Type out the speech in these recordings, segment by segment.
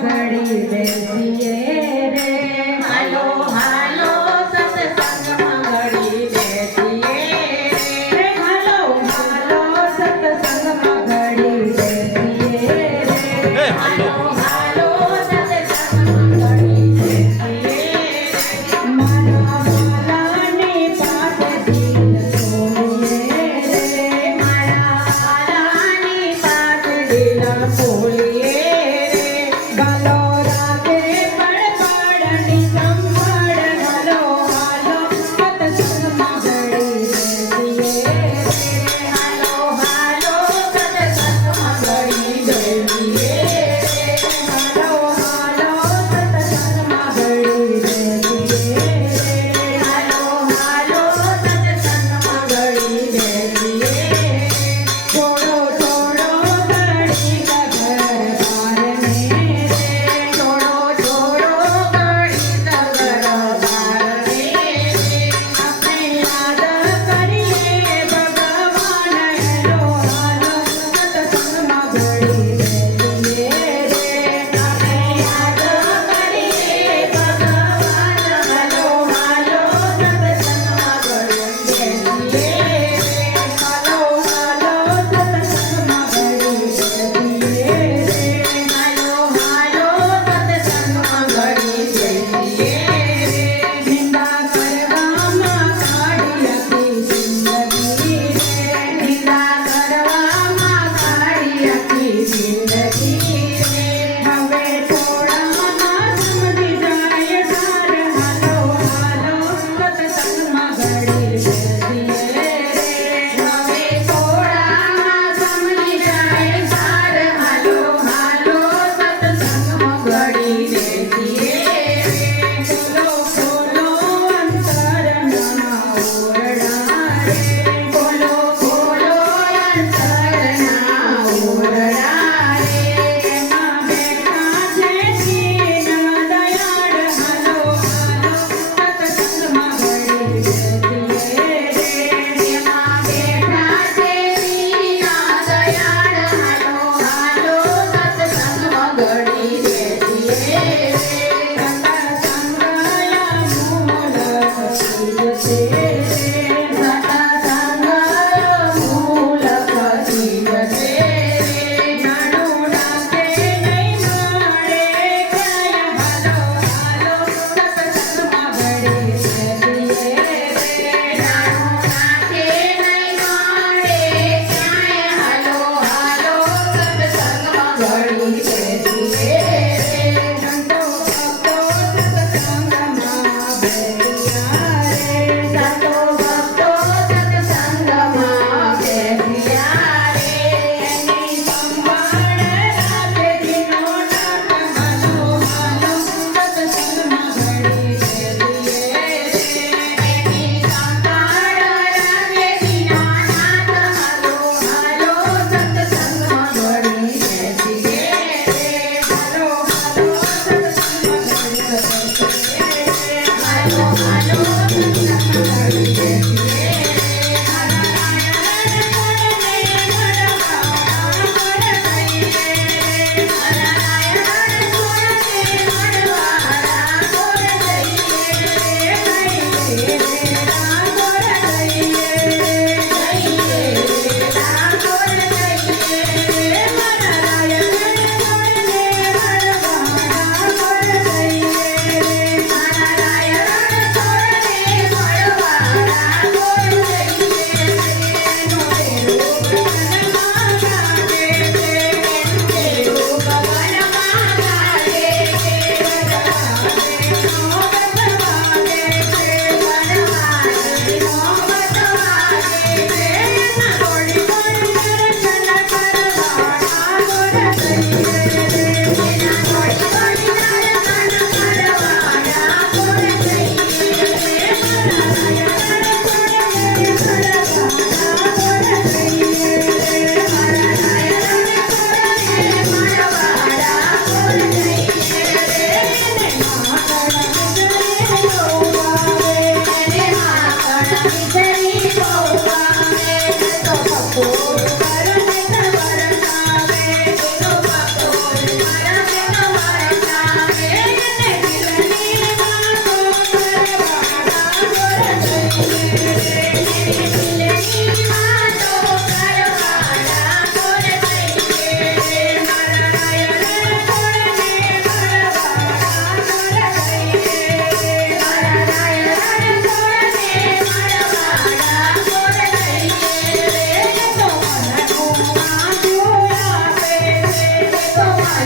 ઘડી બેસીએ રે હાલો હાલો સત્સંગમાં ઘડી બેસીએ રે હાલો હાલો સત્સંગમાં ઘડી બેસીએ રે હાલો હાલો સત્સંગમાં ઘડી બેસીએ મારા વાલાની પાસે દિલ ખોલીએ રે મારા વાલાની પાસે દિલ ખોલીએ ગાલો રાગે બડબડની સંભાળ હાલો હાલો સત્સંગમાં ઘડી બેસીએ હાલો હાલો સત્સંગમાં ઘડી બેસીએ હાલો હાલો સત્સંગમાં ઘડી બેસીએ હાલો હાલો સત્સંગમાં ઘડી બેસીએ થોડો થોડો ઘડી ઘર બારને થોડો થોડો ઘડી ઘર બારને આપણે યાદ કરીએ ભગવાન હેલો હાલો સત્સંગમાં ઘડી બેસીએ આપણે યાદ કરીએ ભગવાન હેલો હાલો સત્સંગમાં ઘડી બેસીએ હાલો હાલો સત્સંગમાં ઘડી બેસીએ હાલો હાલો સત્સંગમાં ઘડી બેસીએ નિંદા કરવામાં કાઢી આખી જિંદગી નિંદા કરવામાં કાઢી આખી જિંદગી હવે થોડામાં સમજી જાય સાર હાલો હાલો સત્સંગમાં ઘડી બેસીએ હવે થોડામાં સમજી જાય સાર હાલો હાલો સત્સંગમાં ઘડી બેસીએ બોલો બોલો અંતરના ઓરડા રે બોલો બોલો અંતરના ઓરડા રે એમાં બેઠા છે દીન દયાળ હાલો હાલો સત્સંગમાં ઘડી બેસીએ એમાં બેઠા છે દીન દયાળ હાલો હાલો સત્સંગમાં ઘડી બેસીએ સત્સંગયા મૂલ ખસીજ છે સત્સંગયા મૂલ ખસીજ છે નાનું નાકે નહીં મળે ક્યાંય હાલો હાલો સત્સંગમાં ઘડી બેસીએ નાનું નાકે નહીં મળે ક્યાંય હાલો હાલો સત્સંગમાં ઘડી બેસીએ સંતો ભક્તો સત્સંગમાં બેસ્યા રે સંતો ભક્તો સત્સંગમાં બેસ્યા રે એની સંભાળ રાખે દીનો નાથ હાલો હાલો સત્સંગમાં ઘડી બેસીએ એની સંભાળ રાખે દીનો નાથ હાલો હાલો સત્સંગમાં ઘડી બેસીએ હાલો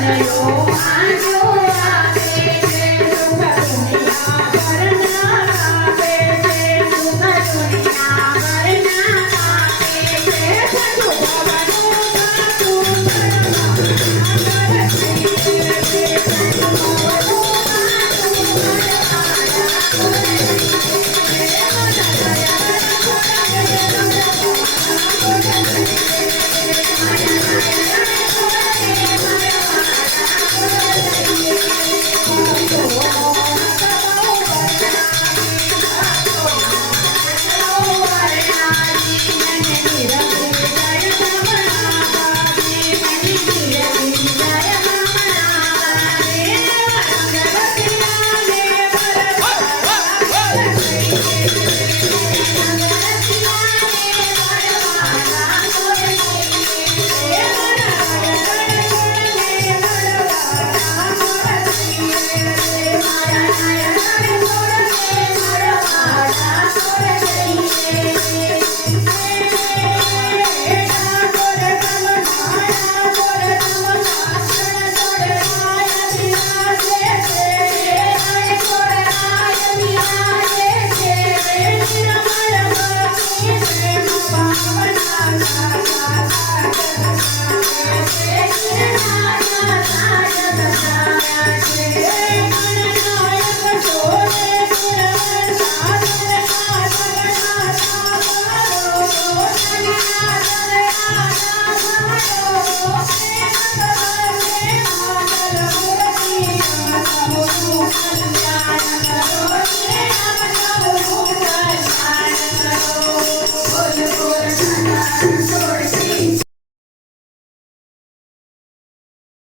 માન્યો આ